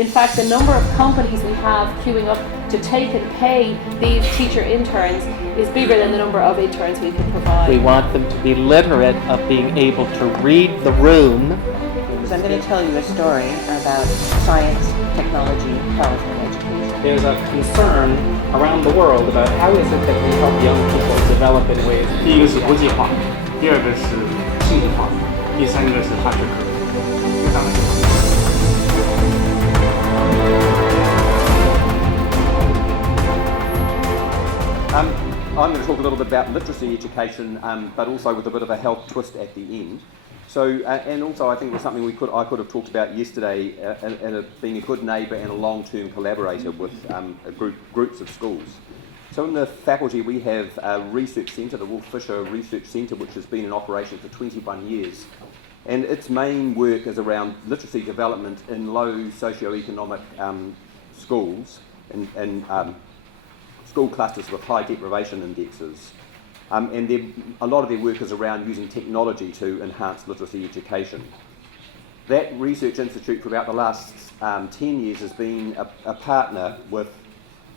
In fact, the number of companies we have queuing up to take and pay these teacher interns is bigger than the number of interns we can provide. We want them to be literate of being able to read the room. So I'm going to tell you a story about science, technology, health, and education. There's a concern around the world about how is it that we help young people develop in ways. 第一个是国际化，第二个是数字化，第三个是大学科。当然。I'm going to talk a little bit about literacy education, but also with a bit of a health twist at the end. So, and also I think it was something I could have talked about yesterday, being a good neighbour and a long-term collaborator with groups of schools. So in the faculty we have a research centre, the Wolf Fisher Research Centre, which has been in operation for 21 years. And its main work is around literacy development in low socioeconomic schools and school clusters with high deprivation indexes. And a lot of their work is around using technology to enhance literacy education. That research institute for about the last 10 years has been a partner with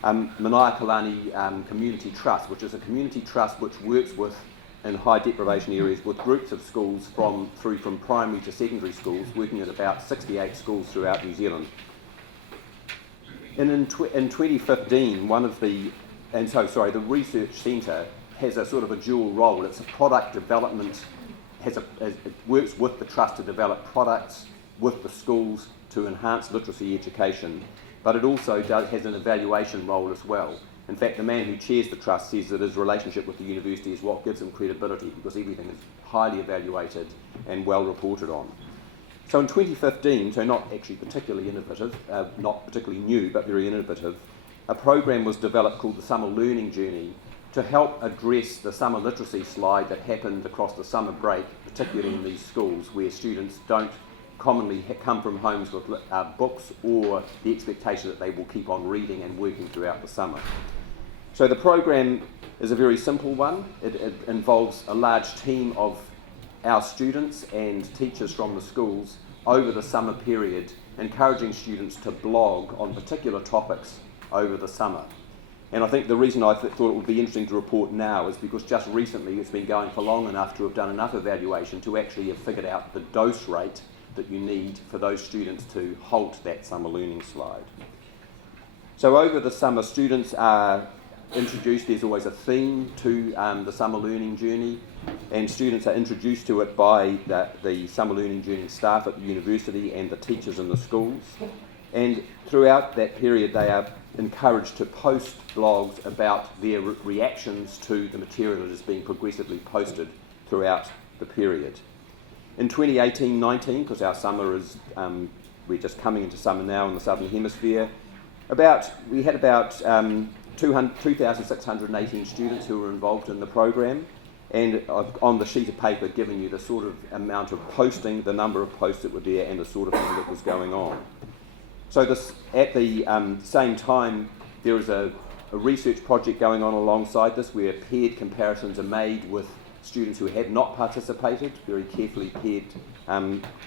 Manaiakalani Community Trust, which is a community trust which works with, in high deprivation areas, with groups of schools from primary to secondary schools, working at about 68 schools throughout New Zealand. And in 2015, the research centre has a sort of a dual role. It's a product development, it works with the trust to develop products with the schools to enhance literacy education, but it also has an evaluation role as well. In fact, the man who chairs the trust says that his relationship with the university is what gives him credibility, because everything is highly evaluated and well reported on. So in 2015, so not actually particularly innovative, not particularly new, but very innovative, a program was developed called the Summer Learning Journey to help address the summer literacy slide that happened across the summer break, particularly in these schools where students don't commonly come from homes with books or the expectation that they will keep on reading and working throughout the summer. So the program is a very simple one. It involves a large team of our students and teachers from the schools over the summer period, encouraging students to blog on particular topics over the summer. And I think the reason I thought it would be interesting to report now is because just recently it's been going for long enough to have done enough evaluation to actually have figured out the dose rate that you need for those students to halt that summer learning slide. So over the summer, students are introduced, there's always a theme to the summer learning journey, and students are introduced to it by the summer learning journey staff at the university and the teachers in the schools. And throughout that period they are encouraged to post blogs about their reactions to the material that is being progressively posted throughout the period. In 2018-19, because our summer is, we're just coming into summer now in the Southern Hemisphere, we had about 2,618 students who were involved in the program, and I've on the sheet of paper given you the sort of amount of posting, the number of posts that were there, and the sort of thing that was going on. So at the same time, there is a research project going on alongside this where paired comparisons are made with students who have not participated. Very carefully paired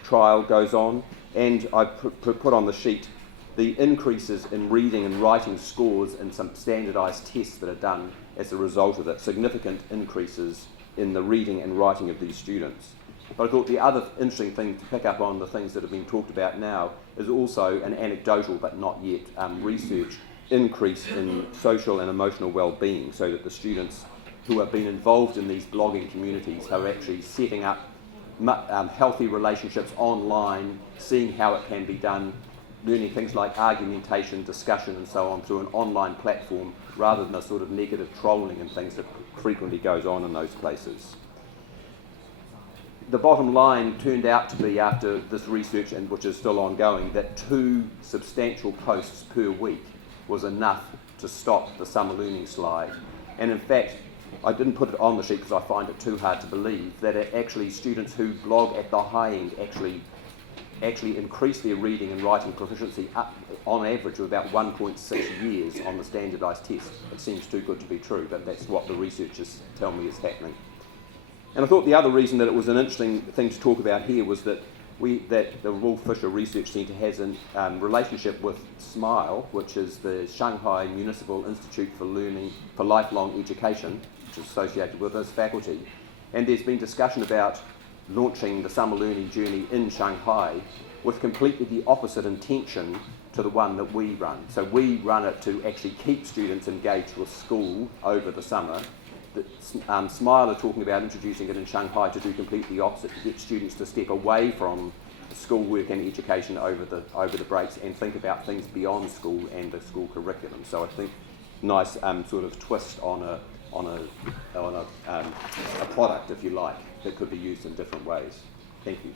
trial goes on, and I put on the sheet the increases in reading and writing scores in some standardised tests that are done as a result of it, significant increases in the reading and writing of these students. But I thought the other interesting thing to pick up on the things that have been talked about now is also an anecdotal but not yet research increase in social and emotional well-being, so that the students who have been involved in these blogging communities are actually setting up healthy relationships online, seeing how it can be done, learning things like argumentation, discussion and so on through an online platform rather than a sort of negative trolling and things that frequently goes on in those places. The bottom line turned out to be, after this research, and which is still ongoing, that 2 substantial posts per week was enough to stop the summer learning slide. And in fact, I didn't put it on the sheet because I find it too hard to believe that actually students who blog at the high end actually increase their reading and writing proficiency up on average of about 1.6 years on the standardised test. It seems too good to be true, but that's what the researchers tell me is happening. And I thought the other reason that it was an interesting thing to talk about here was that that the Wolf Fisher Research Centre has a relationship with SMILE, which is the Shanghai Municipal Institute for Lifelong Education, which is associated with this faculty. And there's been discussion about launching the summer learning journey in Shanghai with completely the opposite intention to the one that we run. So we run it to actually keep students engaged with school over the summer. SMILE are talking about introducing it in Shanghai to do completely the opposite, to get students to step away from schoolwork and education over the breaks and think about things beyond school and the school curriculum. So I think nice sort of twist on a product, if you like, that could be used in different ways. Thank you.